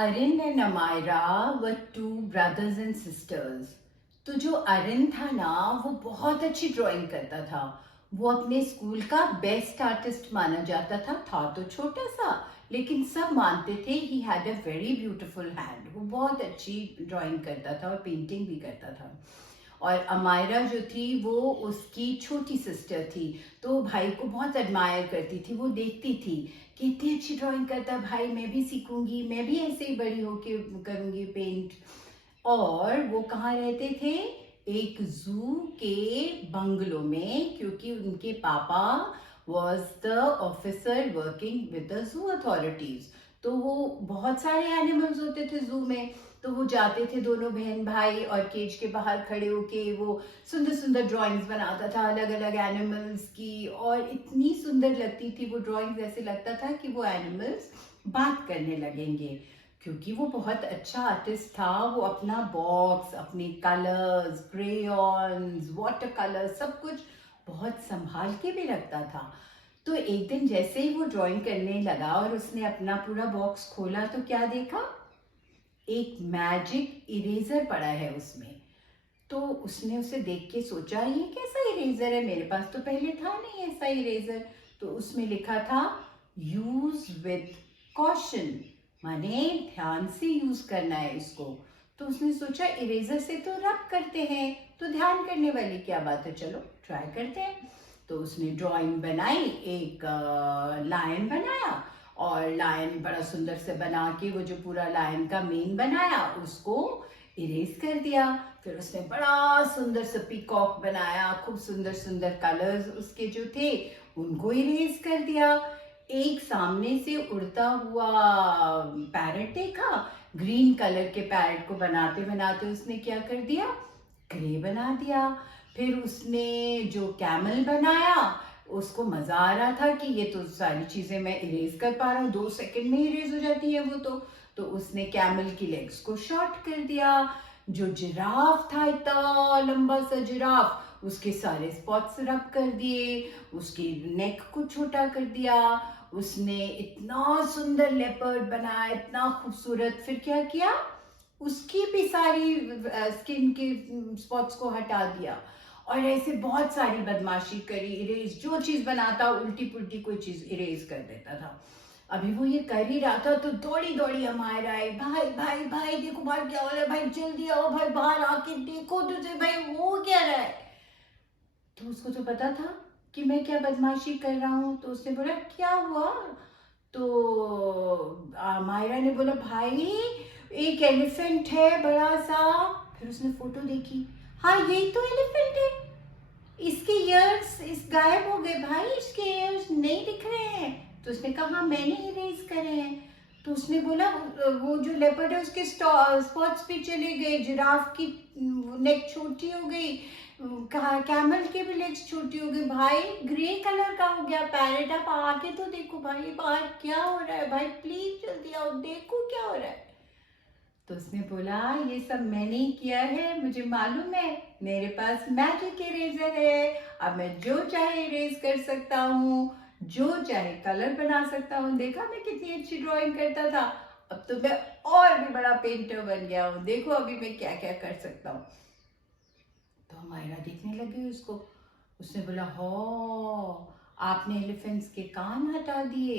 अरिन and Amayra were two brothers and sisters. तो जो अरिन था ना, वो बहुत अच्छी ड्राइंग करता था। वो अपने स्कूल का बेस्ट आर्टिस्ट माना जाता था तो छोटा सा, लेकिन सब मानते थे he had a very beautiful hand. वो बहुत अच्छी ड्राइंग करता था और पेंटिंग भी करता था। और अमायरा जो थी वो उसकी छोटी सिस्टर थी, तो भाई को बहुत एडमायर करती थी। वो देखती थी कि इतनी अच्छी ड्राइंग करता है भाई, मैं भी सीखूंगी, मैं भी ऐसे ही बड़ी होके करूंगी पेंट। और वो कहाँ रहते थे? एक जू के बंगलो में, क्योंकि उनके पापा was the officer working with the zoo authorities. तो वो बहुत सारे एनिमल्स होते थे जू में, तो वो जाते थे दोनों बहन भाई और केज के बाहर खड़े होके वो सुंदर सुंदर ड्राइंग्स बनाता था अलग अलग एनिमल्स की। और इतनी सुंदर लगती थी वो ड्राइंग्स, ऐसे लगता था कि वो एनिमल्स बात करने लगेंगे। क्योंकि वो बहुत अच्छा आर्टिस्ट था, वो अपना बॉक्स, अपने कलर्स, क्रेयॉन्स, वाटर कलर्स, सब कुछ बहुत संभाल के भी रखता था। तो एक दिन जैसे ही वो ड्राइंग करने लगा और उसने अपना पूरा बॉक्स खोला, तो क्या देखा? एक मैजिक इरेजर पड़ा है उसमें। तो उसने उसे देख के सोचा, ये कैसा इरेजर है, मेरे पास तो पहले था नहीं ऐसा इरेजर। तो उसमें लिखा था यूज विथ कॉशन, माने ध्यान से यूज करना है इसको। तो उसने सोचा इरेजर से तो रब करते हैं, तो ध्यान करने वाली क्या बात है, चलो ट्राई करते हैं। तो उसने ड्राइंग बनाई, एक लायन बनाया, और लायन बड़ा सुंदर से बना के वो जो पूरा लायन का मेन बनाया उसको इरेज कर दिया। फिर उसने बड़ा सुंदर सा पीकॉक बनाया, खूब सुंदर सुंदर कलर्स उसके जो थे उनको इरेज कर दिया। एक सामने से उड़ता हुआ पैरट देखा, ग्रीन कलर के पैरट को बनाते बनाते उसने क्या कर दिया? ग्रे बना दिया। फिर उसने जो कैमल बनाया, उसको मजा आ रहा था कि ये तो सारी चीजें मैं इरेज कर पा रहा हूँ, 2 सेकंड में इरेज हो जाती है वो तो उसने कैमल की लेग्स को शॉर्ट कर दिया। जो जिराफ था, इतना लंबा सा जिराफ, उसके सारे स्पॉट्स रब कर दिए, उसकी नेक को छोटा कर दिया। उसने इतना सुंदर लेपर्ड बनाया, इतना खूबसूरत। फिर क्या किया? उसकी भी सारी स्किन के स्पॉट्स को हटा दिया। और ऐसे बहुत सारी बदमाशी करी, इरेज जो चीज बनाता उल्टी पुल्टी कोई चीज इरेज कर देता था। अभी वो ये कर ही रहा था तो दौड़ी दौड़ी अमायरा आई, भाई भाई भाई देखो बाहर क्या हो रहा है, भाई जल्दी आओ भाई, बाहर आके देखो तुझे भाई हो क्या रहा है। तो उसको तो पता था कि मैं क्या बदमाशी कर रहा हूँ, तो उसने बोला क्या हुआ? तो मायरा ने बोला भाई एक एलिफेंट है बड़ा सा। फिर उसने फोटो देखी, हाँ यही तो एलिफेंट है, इसके ईयर्स इस गायब हो गए भाई, इसके ईयर्स नहीं दिख रहे हैं। तो उसने कहा हाँ मैंने इरेज करे हैं। तो उसने बोला वो जो लेपर्ड है उसके स्पॉट्स भी चले गए, जिराफ की नेक छोटी हो गई, कहा कैमल के भी लेग्स छोटी हो गई, भाई ग्रे कलर का हो गया पैरेट। आप आके तो देखो भाई बाहर क्या हो रहा है, भाई प्लीज जल्दी आओ देखो क्या हो रहा है। तो उसने बोला ये सब मैंने ही किया है, मुझे मालूम है, मेरे पास मैजिक इरेजर है, अब मैं जो चाहे इरेज कर सकता हूँ, जो चाहे कलर बना सकता हूँ। देखा मैं कितनी अच्छी ड्राइंग करता था, अब तो मैं और भी बड़ा पेंटर बन गया हूँ, देखो अभी मैं क्या क्या कर सकता हूँ। तो मायरा देखने लगी उसको। उसने बोला हो, आपने एलिफेंट्स के कान हटा दिए,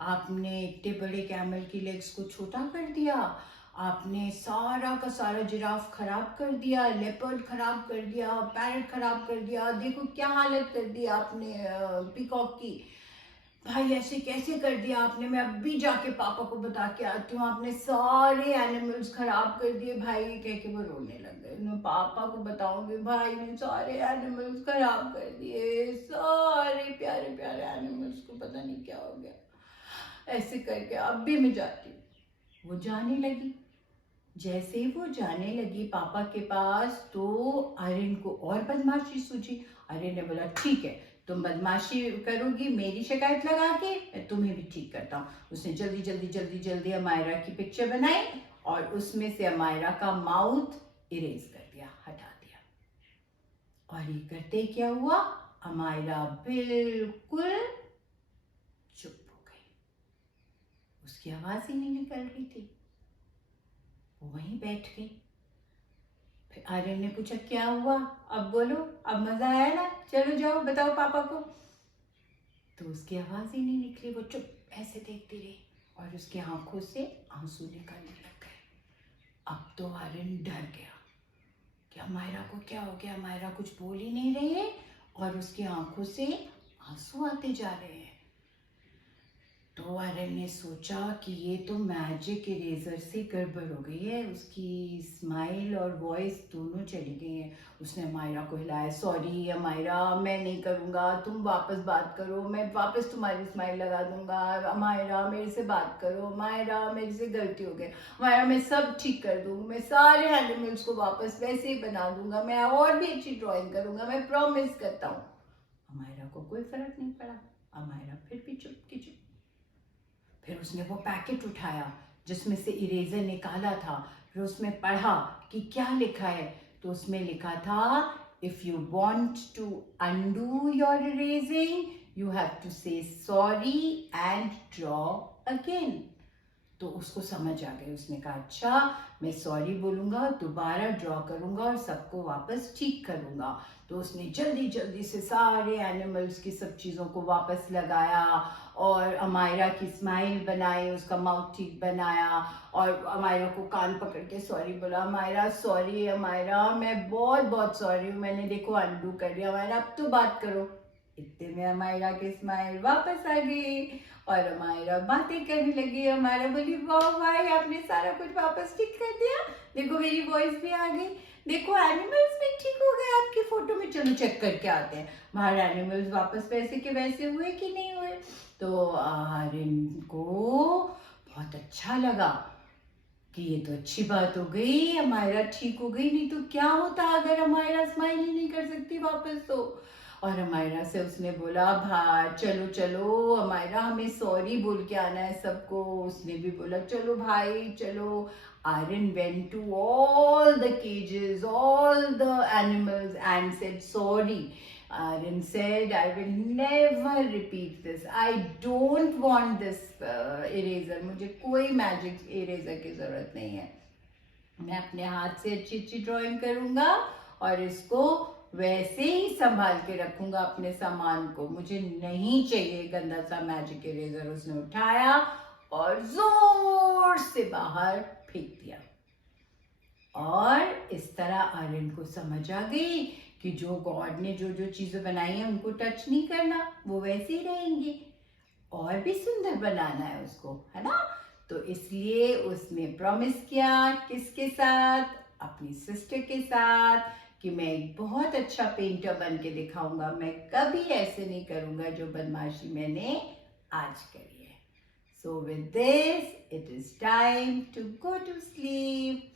आपने इतने बड़े कैमल की लेग्स को छोटा कर दिया, आपने सारा का सारा जिराफ खराब कर दिया, लेपर्ड खराब कर दिया, पैरट खराब कर दिया, देखो क्या हालत कर दी आपने पीकॉक की। भाई ऐसे कैसे कर दिया आपने, मैं अभी जाके पापा को बता के आती हूँ, आपने सारे एनिमल्स खराब कर दिए भाई, कह के वो रोने लग गए। मैं पापा को बताऊंगी भाई ने सारे एनिमल्स खराब कर दिए, सारे प्यारे प्यारे एनिमल्स को पता नहीं क्या हो गया। ऐसे करके अब भी मैं जाती हूँ। वो जाने लगी। जैसे ही वो जाने लगी पापा के पास, तो आर्यन को और बदमाशी सूझी। आर्यन ने बोला ठीक है, तुम बदमाशी करोगी, मेरी शिकायत लगा के मैं तुम्हें भी ठीक करता हूँ। उसने जल्दी जल्दी जल्दी जल्दी अमायरा की पिक्चर बनाई और उसमें से अमायरा का माउथ इरेज कर दिया, हटा दिया। और ये करते क्या हुआ? अमायरा बिल्कुल चुप हो गई, उसकी आवाज ही नहीं निकल रही थी। वो वहीं बैठ गई। फिर आर्यन ने पूछा क्या हुआ, अब बोलो, अब मजा आया ना, चलो जाओ बताओ पापा को। तो उसकी आवाज ही नहीं निकली, वो चुप ऐसे देखती रही और उसकी आंखों से आंसू निकलने लग गए। अब तो आर्यन डर गया कि अमायरा को क्या हो गया, अमायरा कुछ बोल ही नहीं रही है और उसकी आंखों से आंसू आते जा रहे हैं। तो आर्यन ने सोचा कि ये तो मैजिक इरेजर से गड़बड़ हो गई है, उसकी स्माइल और वॉइस दोनों चली गई हैं। उसने अमायरा को हिलाया, सॉरी अमायरा, मैं नहीं करूँगा, तुम वापस बात करो, मैं वापस तुम्हारी स्माइल लगा दूंगा, अमायरा मेरे से बात करो, अमायरा मेरे से गलती हो गई, अमायरा मैं सब ठीक कर दूँगा, मैं सारे एनिमल्स को वापस वैसे ही बना दूंगा, मैं और भी अच्छी ड्राइंग करूँगा, मैं प्रॉमिस करता हूँ। अमायरा को कोई फर्क नहीं पड़ा, अमायरा फिर भी चुप की चुप। फिर उसने वो पैकेट उठाया जिसमें से इरेजर निकाला था, फिर उसमें पढ़ा कि क्या लिखा है। तो उसमें लिखा था, if you want to undo your erasing you have to say sorry and draw again. तो उसको समझ आ गई, उसने कहा अच्छा मैं सॉरी बोलूंगा, दोबारा ड्रॉ करूंगा और सबको वापस ठीक करूंगा। तो उसने जल्दी जल्दी से सारे एनिमल्स की सब चीज़ों को वापस लगाया और अमायरा की स्माइल बनाई, उसका माउथ ठीक बनाया और अमायरा को कान पकड़ के सॉरी बोला, अमायरा सॉरी अमायरा, मैं बहुत बहुत सॉरी हूँ, मैंने देखो अनडू कर दिया, अमायरा अब तो बात करो। इतने में अमायरा की स्माइल वापस आ गई और अमायरा बातें करने लगी। अमायरा बोली वाह भाई आपने सारा कुछ वापस ठीक कर दिया, देखो मेरी वॉइस भी आ गई, देखो एनिमल्स भी ठीक हो गए आपकी फोटो में, चलो चेक करके आते हैं बाहर एनिमल्स वापस वैसे के वैसे हुए कि नहीं हुए। तो आर्यन को बहुत अच्छा लगा कि ये तो अच्छी बात हो गई, अमायरा ठीक हो गई, नहीं तो क्या होता अगर अमायरा स्माइल ही नहीं कर सकती वापस। तो और अमायरा से उसने बोला भाई चलो चलो अमायरा हमें सॉरी बोल के आना है सबको। उसने भी बोला चलो भाई चलो। Aryan went to all the cages, all the animals and said sorry. Aryan said, I will never repeat this. I don't want this eraser. मुझे कोई मैजिक इरेजर की जरूरत नहीं है, मैं अपने हाथ से अच्छी अच्छी ड्राइंग करूंगा और इसको वैसे ही संभाल के रखूंगा अपने सामान को, मुझे नहीं चाहिए गंदा सा मैजिक इरेजर। उसने उठाया और जोर से बाहर फेंक दिया और इस तरह आर्यन को समझ आ गई कि जो गॉड ने जो जो चीजें बनाई हैं उनको टच नहीं करना, वो वैसे ही रहेंगी, और भी सुंदर बनाना है उसको, है ना। तो इसलिए उसने प्रॉमिस किया किसके साथ, अपनी सिस्टर के साथ, कि मैं एक बहुत अच्छा पेंटर बन के दिखाऊंगा, मैं कभी ऐसे नहीं करूंगा जो बदमाशी मैंने आज करी है। So with this it is time to go to sleep.